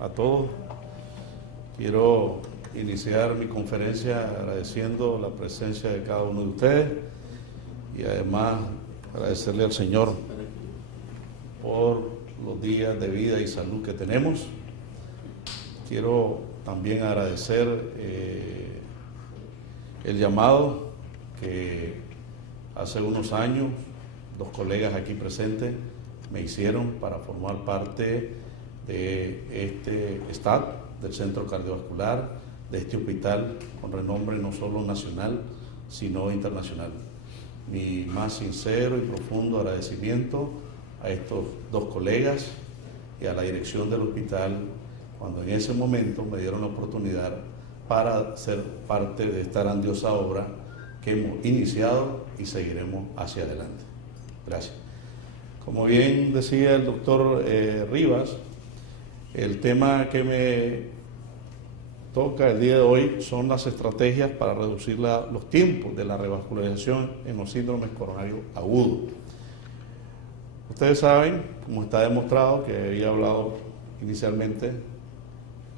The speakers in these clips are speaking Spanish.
a todos. Quiero iniciar mi conferencia agradeciendo la presencia de cada uno de ustedes y además agradecerle al Señor por los días de vida y salud que tenemos. Quiero también agradecer el llamado que hace unos años dos colegas aquí presentes me hicieron para formar parte de este staff del Centro Cardiovascular, de este hospital con renombre no solo nacional, sino internacional. Mi más sincero y profundo agradecimiento a estos dos colegas y a la dirección del hospital, cuando en ese momento me dieron la oportunidad para ser parte de esta grandiosa obra que hemos iniciado y seguiremos hacia adelante. Gracias. Como bien decía el doctor Rivas, el tema que me toca el día de hoy son las estrategias para reducir los tiempos de la revascularización en los síndromes coronarios agudos. Ustedes saben, como está demostrado, que había hablado inicialmente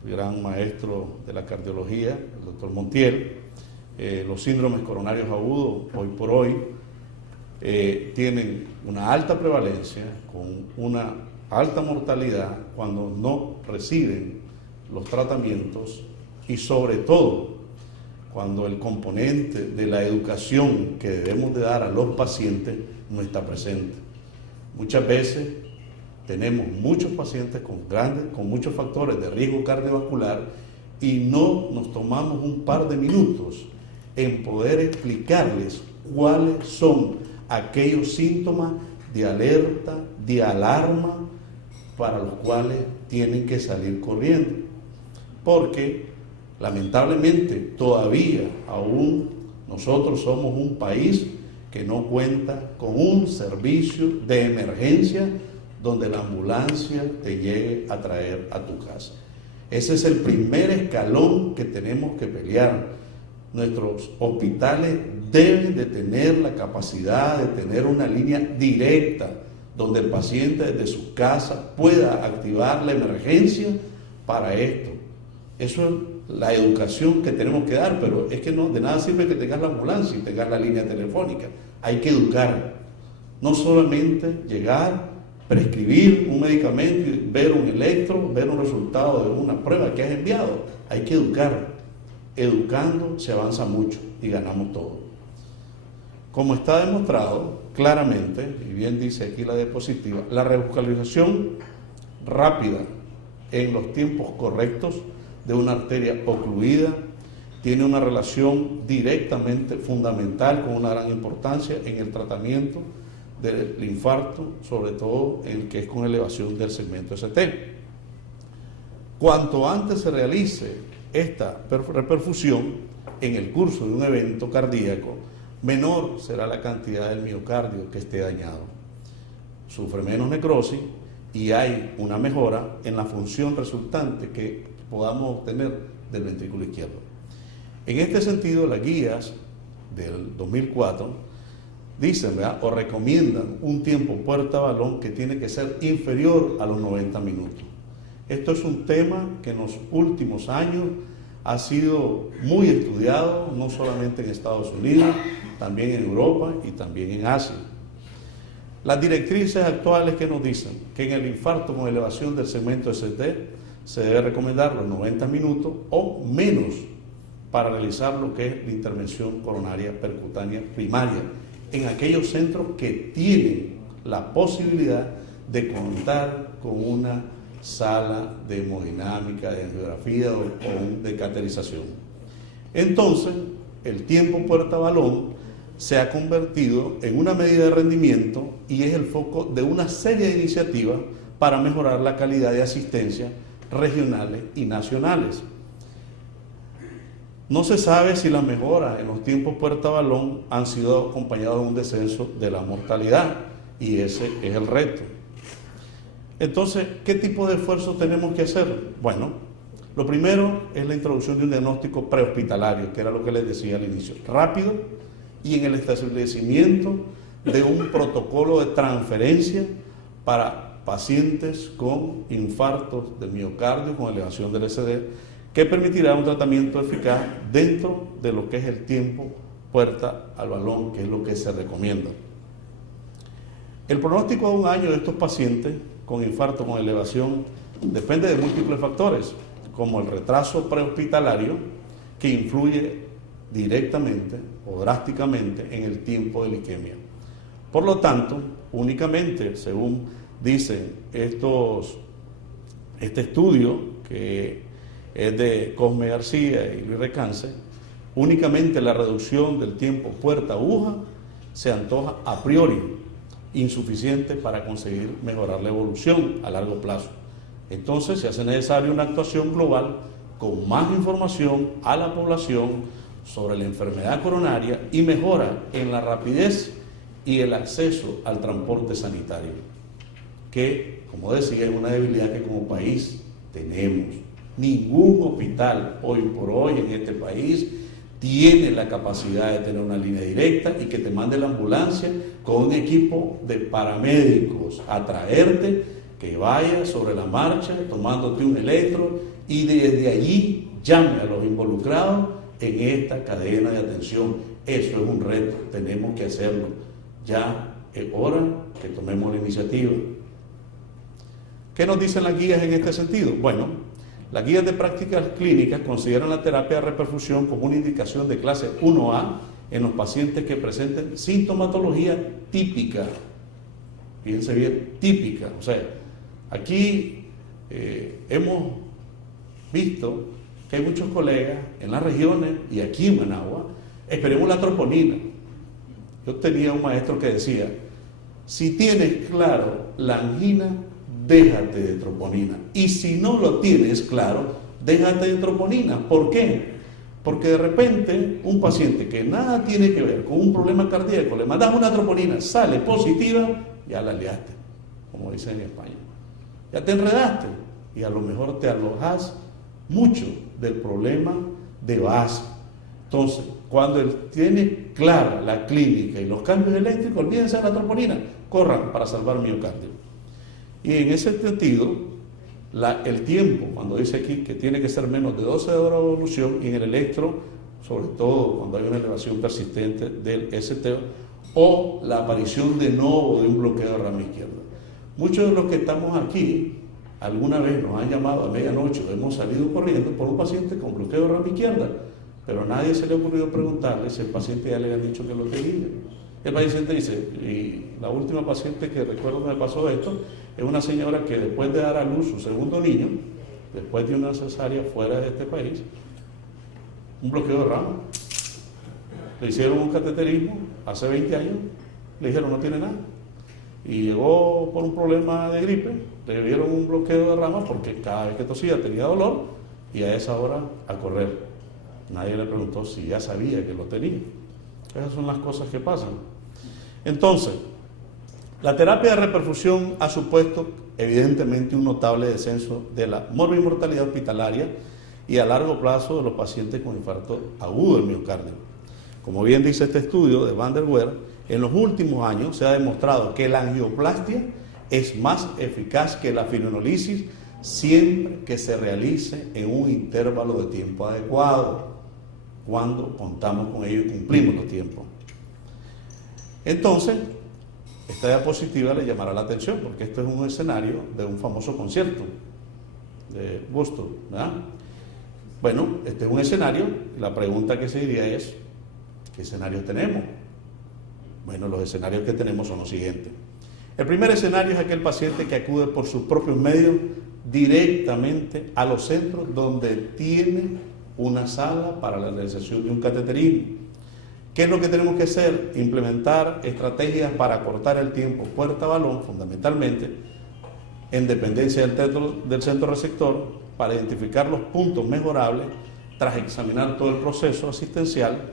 el gran maestro de la cardiología, el doctor Montiel, los síndromes coronarios agudos hoy por hoy tienen una alta prevalencia, con una alta mortalidad cuando no reciben los tratamientos y sobre todo cuando el componente de la educación que debemos de dar a los pacientes no está presente. Muchas veces tenemos muchos pacientes con muchos factores de riesgo cardiovascular y no nos tomamos un par de minutos en poder explicarles cuáles son aquellos síntomas de alerta, de alarma, para los cuales tienen que salir corriendo. Porque lamentablemente todavía aún nosotros somos un país que no cuenta con un servicio de emergencia donde la ambulancia te llegue a traer a tu casa. Ese es el primer escalón que tenemos que pelear. Nuestros hospitales deben de tener la capacidad de tener una línea directa donde el paciente desde su casa pueda activar la emergencia para esto. Eso es la educación que tenemos que dar, pero es que no, de nada sirve que tengas la ambulancia y tengas la línea telefónica. Hay que educar, no solamente llegar, prescribir un medicamento y ver un electro, ver un resultado de una prueba que has enviado. Hay que educar. Educando se avanza mucho y ganamos todo. Como está demostrado claramente, y bien dice aquí la diapositiva, la revascularización rápida en los tiempos correctos de una arteria ocluida tiene una relación directamente fundamental con una gran importancia en el tratamiento del infarto, sobre todo en el que es con elevación del segmento ST. Cuanto antes se realice esta reperfusión en el curso de un evento cardíaco, menor será la cantidad del miocardio que esté dañado. Sufre menos necrosis y hay una mejora en la función resultante que podamos obtener del ventrículo izquierdo. En este sentido, las guías del 2004 dicen, ¿verdad?, o recomiendan un tiempo puerta-balón que tiene que ser inferior a los 90 minutos. Esto es un tema que en los últimos años ha sido muy estudiado, no solamente en Estados Unidos, también en Europa y también en Asia. Las directrices actuales que nos dicen que en el infarto con elevación del segmento ST se debe recomendar los 90 minutos o menos para realizar lo que es la intervención coronaria percutánea primaria en aquellos centros que tienen la posibilidad de contar con una sala de hemodinámica, de angiografía o de cateterización. Entonces, el tiempo puerta-balón se ha convertido en una medida de rendimiento y es el foco de una serie de iniciativas para mejorar la calidad de asistencia regionales y nacionales. No se sabe si las mejoras en los tiempos puerta-balón han sido acompañadas de un descenso de la mortalidad y ese es el reto. Entonces, ¿qué tipo de esfuerzo tenemos que hacer? Bueno, lo primero es la introducción de un diagnóstico prehospitalario, que era lo que les decía al inicio, rápido, y en el establecimiento de un protocolo de transferencia para pacientes con infartos de miocardio con elevación del SD, que permitirá un tratamiento eficaz dentro de lo que es el tiempo puerta al balón, que es lo que se recomienda. El pronóstico a un año de estos pacientes con infarto con elevación depende de múltiples factores, como el retraso prehospitalario, que influye directamente o drásticamente en el tiempo de la isquemia. Por lo tanto, únicamente, según dicen este estudio, que es de Cosme García y Luis Recance, únicamente la reducción del tiempo puerta-aguja se antoja a priori insuficiente para conseguir mejorar la evolución a largo plazo. Entonces se hace necesaria una actuación global con más información a la población sobre la enfermedad coronaria y mejora en la rapidez y el acceso al transporte sanitario, que, como decía, es una debilidad que como país tenemos. Ningún hospital hoy por hoy en este país tiene la capacidad de tener una línea directa y que te mande la ambulancia con un equipo de paramédicos a traerte, que vaya sobre la marcha tomándote un electro y desde allí llame a los involucrados en esta cadena de atención. Eso es un reto, tenemos que hacerlo. Ya es hora que tomemos la iniciativa. ¿Qué nos dicen las guías en este sentido? Bueno, las guías de prácticas clínicas consideran la terapia de reperfusión como una indicación de clase 1A en los pacientes que presenten sintomatología típica. Fíjense bien, típica. O sea, aquí hemos visto que hay muchos colegas en las regiones y aquí en Managua, esperemos la troponina. Yo tenía un maestro que decía, si tienes claro la angina, déjate de troponina. Y si no lo tienes claro, déjate de troponina. ¿Por qué? Porque de repente un paciente que nada tiene que ver con un problema cardíaco, le mandas una troponina, sale positiva, ya la liaste, como dicen en España. Ya te enredaste y a lo mejor te alojas mucho del problema de base. Entonces, cuando él tiene clara la clínica y los cambios eléctricos, olvídense de la troponina, corran para salvar miocardio. Y en ese sentido, el tiempo, cuando dice aquí que tiene que ser menos de 12 horas de evolución, y en el electro, sobre todo cuando hay una elevación persistente del ST o la aparición de nuevo de un bloqueo de rama izquierda. Muchos de los que estamos aquí, alguna vez nos han llamado a medianoche, hemos salido corriendo por un paciente con bloqueo de rama izquierda, pero a nadie se le ha ocurrido preguntarle si el paciente ya le han dicho que lo tenía. El paciente dice, y la última paciente que recuerdo que me pasó esto, es una señora que después de dar a luz su segundo niño, después de una cesárea fuera de este país, un bloqueo de rama. Le hicieron un cateterismo hace 20 años, le dijeron no tiene nada. Y llegó por un problema de gripe, le dieron un bloqueo de rama porque cada vez que tosía tenía dolor y a esa hora a correr. Nadie le preguntó si ya sabía que lo tenía. Esas son las cosas que pasan. Entonces, la terapia de reperfusión ha supuesto evidentemente un notable descenso de la morbimortalidad hospitalaria y a largo plazo de los pacientes con infarto agudo del miocardio. Como bien dice este estudio de Van der Weer, en los últimos años se ha demostrado que la angioplastia es más eficaz que la fibrinolisis siempre que se realice en un intervalo de tiempo adecuado, cuando contamos con ello y cumplimos los tiempos. Entonces, esta diapositiva le llamará la atención porque esto es un escenario de un famoso concierto de Busto, ¿verdad? Bueno, este es un escenario, la pregunta que se diría es, ¿qué escenarios tenemos? Bueno, los escenarios que tenemos son los siguientes. El primer escenario es aquel paciente que acude por sus propios medios directamente a los centros donde tiene una sala para la realización de un cateterismo. ¿Qué es lo que tenemos que hacer? Implementar estrategias para cortar el tiempo puerta-balón, fundamentalmente, en dependencia del centro receptor, para identificar los puntos mejorables tras examinar todo el proceso asistencial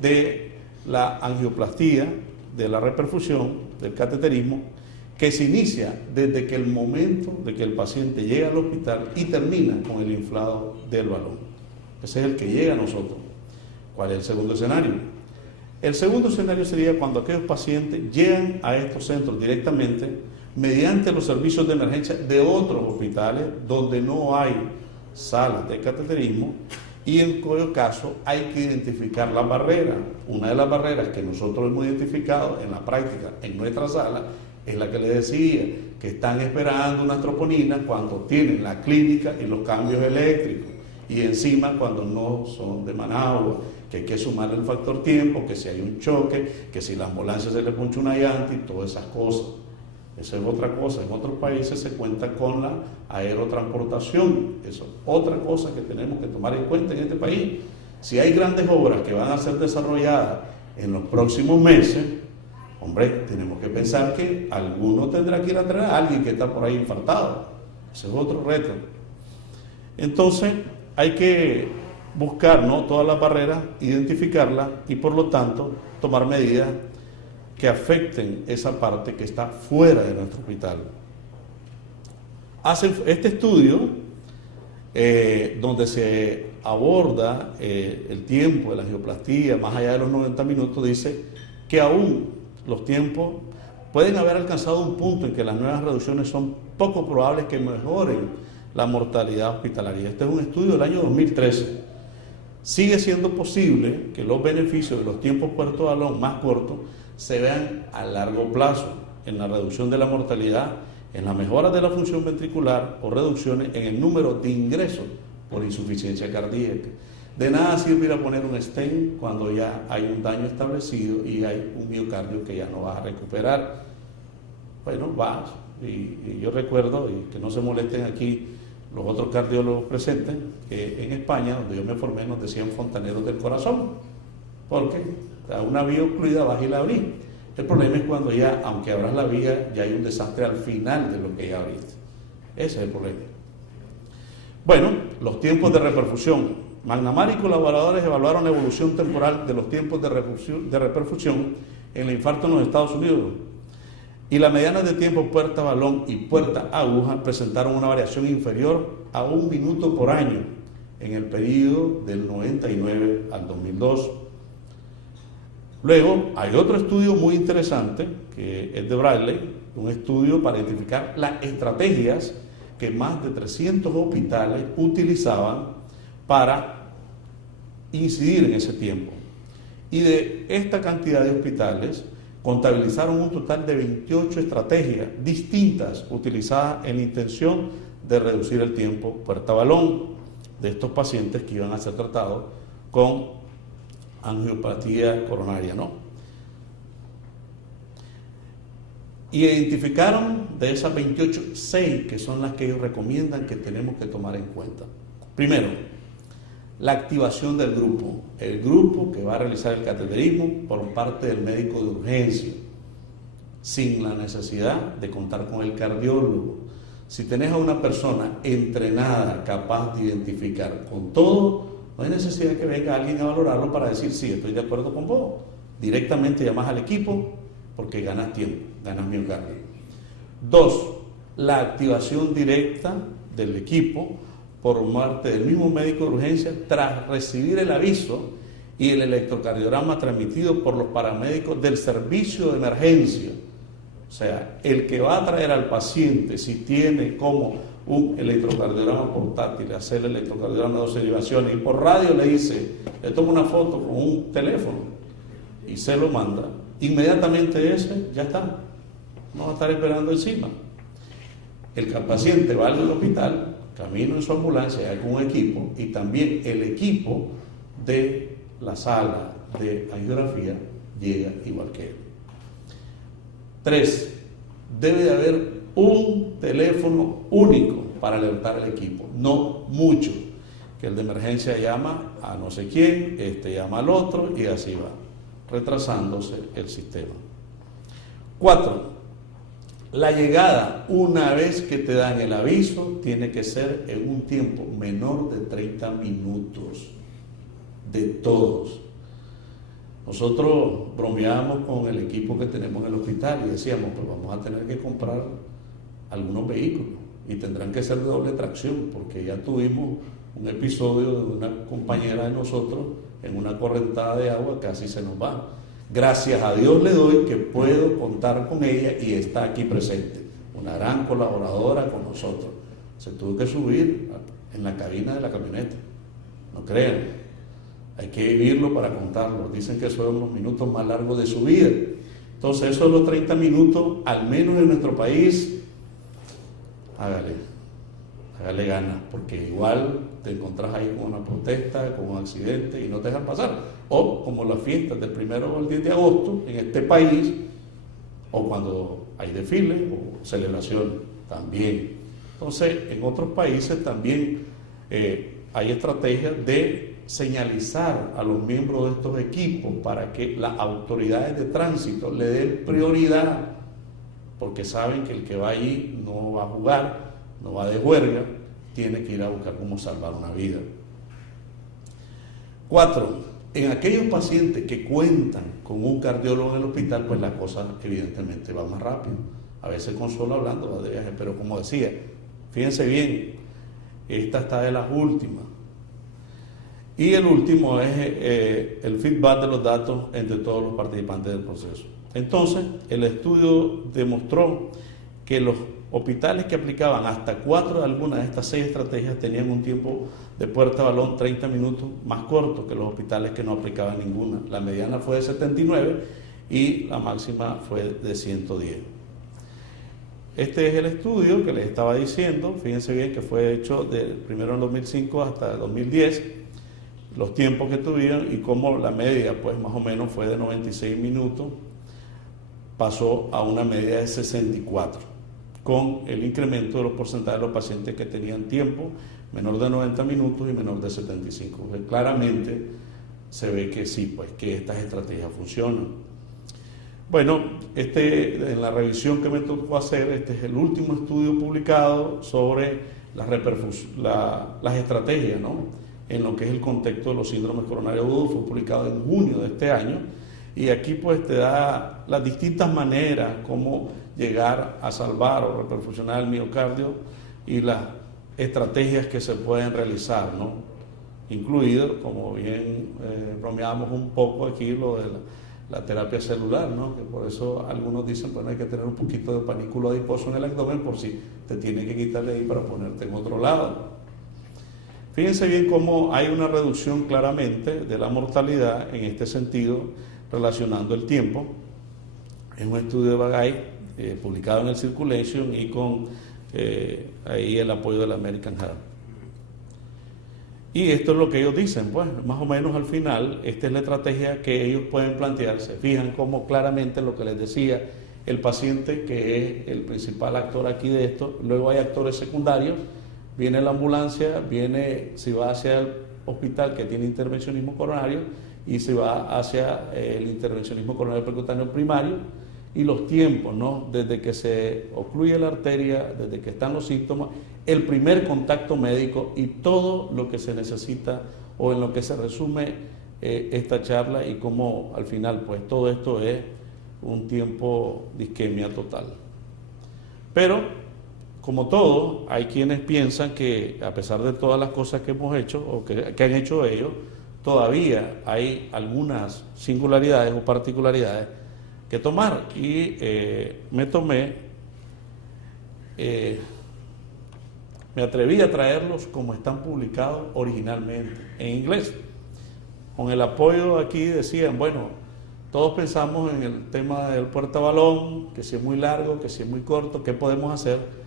de la angioplastía, de la reperfusión, del cateterismo, que se inicia desde que el momento de que el paciente llega al hospital y termina con el inflado del balón. Ese es el que llega a nosotros. ¿Cuál es el segundo escenario? El segundo escenario sería cuando aquellos pacientes llegan a estos centros directamente mediante los servicios de emergencia de otros hospitales donde no hay salas de cateterismo, y en cuyo caso hay que identificar las barreras. Una de las barreras que nosotros hemos identificado en la práctica en nuestra sala es la que les decía, que están esperando una troponina cuando tienen la clínica y los cambios eléctricos, y encima cuando no son de Managua, que hay que sumarle el factor tiempo, que si hay un choque, que si la ambulancia se le poncha una llanta y todas esas cosas. Esa es otra cosa. En otros países se cuenta con la aerotransportación. Eso es otra cosa que tenemos que tomar en cuenta en este país. Si hay grandes obras que van a ser desarrolladas en los próximos meses, hombre, tenemos que pensar que alguno tendrá que ir a traer a alguien que está por ahí infartado. Ese es otro reto. Entonces, hay que buscar, ¿no?, todas las barreras, identificarlas y por lo tanto tomar medidas que afecten esa parte que está fuera de nuestro hospital. Hacen este estudio donde se aborda el tiempo de la angioplastía más allá de los 90 minutos, dice que aún los tiempos pueden haber alcanzado un punto en que las nuevas reducciones son poco probables que mejoren la mortalidad hospitalaria. Este es un estudio del año 2013. Sigue siendo posible que los beneficios de los tiempos puerto balón más cortos se vean a largo plazo en la reducción de la mortalidad, en la mejora de la función ventricular o reducciones en el número de ingresos por insuficiencia cardíaca. De nada sirve ir a poner un stent cuando ya hay un daño establecido y hay un miocardio que ya no vas a recuperar. Bueno, vas, y yo recuerdo, y que no se molesten aquí los otros cardiólogos presentes, que en España, donde yo me formé, nos decían fontaneros del corazón, porque a una vía ocluida vas y la abrís. El problema es cuando ya, aunque abras la vía, ya hay un desastre al final de lo que ya abriste. Ese es el problema. Bueno, los tiempos de reperfusión. McNamara y colaboradores evaluaron la evolución temporal de los tiempos de reperfusión en el infarto en los Estados Unidos. Y la mediana de tiempo puerta balón y puerta aguja presentaron una variación inferior a 1 minuto por año en el periodo del 99 al 2002. Luego, hay otro estudio muy interesante, que es de Bradley, un estudio para identificar las estrategias que más de 300 hospitales utilizaban para incidir en ese tiempo. Y de esta cantidad de hospitales, contabilizaron un total de 28 estrategias distintas utilizadas en la intención de reducir el tiempo puerta balón de estos pacientes que iban a ser tratados con angiopatía coronaria, ¿no? Y identificaron de esas 28, 6 que son las que ellos recomiendan que tenemos que tomar en cuenta. Primero, la activación del grupo. El grupo que va a realizar el cateterismo por parte del médico de urgencia, sin la necesidad de contar con el cardiólogo. Si tenés a una persona entrenada, capaz de identificar con todo, no hay necesidad que venga alguien a valorarlo para decir, sí, estoy de acuerdo con vos. Directamente llamas al equipo porque ganas tiempo, ganas miocardio. 2, la activación directa del equipo por parte del mismo médico de urgencia tras recibir el aviso y el electrocardiograma transmitido por los paramédicos del servicio de emergencia. O sea, el que va a traer al paciente, si tiene como un electrocardiograma portátil, hacer el electrocardiograma de 2 derivaciones y por radio le dice, le toma una foto con un teléfono y se lo manda, inmediatamente ese ya está, no va a estar esperando encima. El paciente va al hospital, camino en su ambulancia con un equipo y también el equipo de la sala de angiografía llega igual que él. 3, debe de haber un teléfono único para alertar al equipo, no mucho, que el de emergencia llama a no sé quién, este llama al otro y así va, retrasándose el sistema. 4, la llegada, una vez que te dan el aviso, tiene que ser en un tiempo menor de 30 minutos, de todos. Nosotros bromeábamos con el equipo que tenemos en el hospital y decíamos, pues vamos a tener que comprar algunos vehículos y tendrán que ser de doble tracción, porque ya tuvimos un episodio de una compañera de nosotros en una correntada de agua, casi se nos va. Gracias a Dios le doy que puedo contar con ella y está aquí presente. una gran colaboradora con nosotros. Se tuvo que subir en la cabina de la camioneta, no crean, hay que vivirlo para contarlo. Dicen que son los minutos más largos de su vida. Entonces esos los 30 minutos, al menos en nuestro país, hágale ganas, porque igual te encontrás ahí con una protesta, con un accidente y no te dejan pasar. O como las fiestas del 1 al 10 de agosto en este país, o cuando hay desfiles o celebraciones también. Entonces, en otros países también hay estrategias de señalizar a los miembros de estos equipos para que las autoridades de tránsito le den prioridad, porque saben que el que va allí no va a jugar, no va de juerga, tiene que ir a buscar cómo salvar una vida. 4. En aquellos pacientes que cuentan con un cardiólogo en el hospital, pues la cosa evidentemente va más rápido. A veces con solo hablando va de viaje, pero como decía, fíjense bien, esta está de las últimas. Y el último es el feedback de los datos entre todos los participantes del proceso. Entonces, el estudio demostró que los hospitales que aplicaban hasta 4 de algunas de estas 6 estrategias tenían un tiempo de puerta a balón 30 minutos más corto que los hospitales que no aplicaban ninguna. La mediana fue de 79 y la máxima fue de 110. Este es el estudio que les estaba diciendo. Fíjense bien que fue hecho primero en 2005 hasta 2010, los tiempos que tuvieron y cómo la media, pues más o menos fue de 96 minutos, pasó a una media de 64, con el incremento de los porcentajes de los pacientes que tenían tiempo menor de 90 minutos y menor de 75. Pues claramente se ve que sí, pues que estas estrategias funcionan. Bueno, en la revisión que me tocó hacer, este es el último estudio publicado sobre las estrategias, ¿no?, en lo que es el contexto de los síndromes coronarios agudos. Fue publicado en junio de este año y aquí pues te da las distintas maneras cómo llegar a salvar o reperfusionar el miocardio y las estrategias que se pueden realizar, ¿no?, incluido, como bien bromeamos un poco aquí, lo de la terapia celular, ¿no?, que por eso algunos dicen, bueno, hay que tener un poquito de panículo adiposo en el abdomen por si te tiene que quitarle ahí para ponerte en otro lado. Fíjense bien cómo hay una reducción claramente de la mortalidad en este sentido, relacionando el tiempo. Es un estudio de Bagay, publicado en el Circulation y con ahí el apoyo de la American Heart. Y esto es lo que ellos dicen, pues más o menos al final, esta es la estrategia que ellos pueden plantearse. Fijan cómo claramente lo que les decía, el paciente que es el principal actor aquí de esto, luego hay actores secundarios. Viene la ambulancia, viene, si va hacia el hospital que tiene intervencionismo coronario y se va hacia el intervencionismo coronario percutáneo primario, y los tiempos, ¿no?, desde que se ocluye la arteria, desde que están los síntomas, el primer contacto médico y todo lo que se necesita o en lo que se resume esta charla, y cómo al final pues todo esto es un tiempo de isquemia total. Pero como todo, hay quienes piensan que a pesar de todas las cosas que hemos hecho o que han hecho ellos, todavía hay algunas singularidades o particularidades que tomar. Y me atreví a traerlos como están publicados originalmente en inglés. Con el apoyo aquí decían, bueno, todos pensamos en el tema del puertabalón, que si es muy largo, que si es muy corto, ¿qué podemos hacer?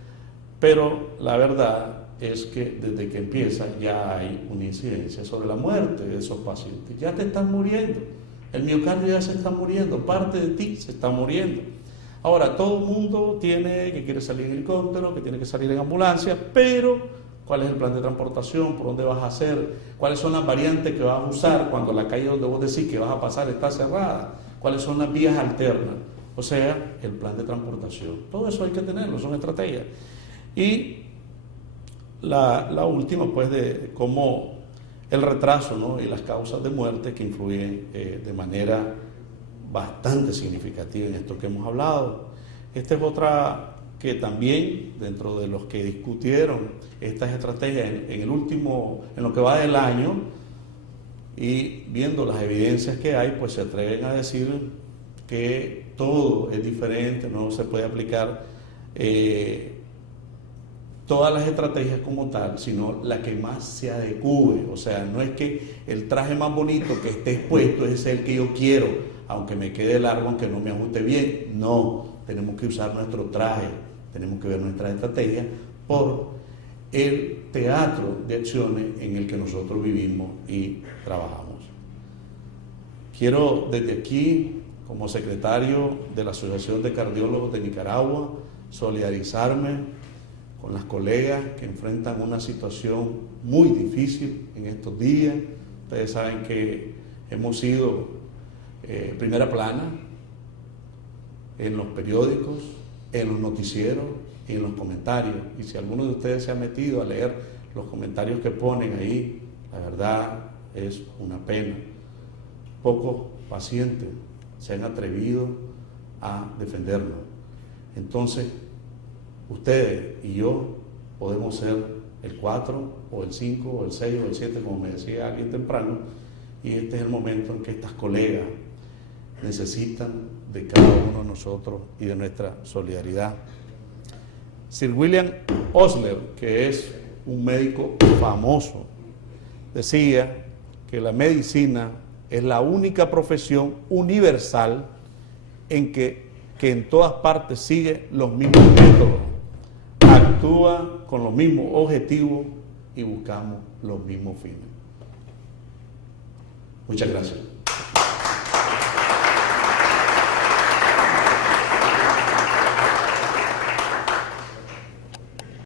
Pero la verdad es que desde que empieza ya hay una incidencia sobre la muerte de esos pacientes. Ya te están muriendo, el miocardio ya se está muriendo, parte de ti se está muriendo. Ahora, todo el mundo que quiere salir en helicóptero, que tiene que salir en ambulancia, pero ¿cuál es el plan de transportación? ¿Por dónde vas a hacer? ¿Cuáles son las variantes que vas a usar cuando la calle donde vos decís que vas a pasar está cerrada? ¿Cuáles son las vías alternas? O sea, el plan de transportación. Todo eso hay que tenerlo, son estrategias. Y la última, pues, de cómo el retraso, ¿no?, y las causas de muerte que influyen de manera bastante significativa en esto que hemos hablado. Esta es otra que también, dentro de los que discutieron estas estrategias en lo que va del año, y viendo las evidencias que hay, pues se atreven a decir que todo es diferente, no se puede aplicar todas las estrategias como tal, sino la que más se adecue. O sea, no es que el traje más bonito que esté expuesto es el que yo quiero, aunque me quede largo, aunque no me ajuste bien. No, tenemos que usar nuestro traje, tenemos que ver nuestra estrategia por el teatro de acciones en el que nosotros vivimos y trabajamos. Quiero desde aquí, como secretario de la Asociación de Cardiólogos de Nicaragua, solidarizarme con las colegas que enfrentan una situación muy difícil en estos días. Ustedes saben que hemos sido primera plana en los periódicos, en los noticieros y en los comentarios. Y si alguno de ustedes se ha metido a leer los comentarios que ponen ahí, la verdad es una pena. Pocos pacientes se han atrevido a defendernos. Entonces, ustedes y yo podemos ser el 4 o el 5 o el 6 o el 7, como me decía alguien temprano, y este es el momento en que estas colegas necesitan de cada uno de nosotros y de nuestra solidaridad. Sir William Osler, que es un médico famoso, decía que la medicina es la única profesión universal que en todas partes sigue los mismos métodos, actúa con los mismos objetivos y buscamos los mismos fines. Muchas gracias.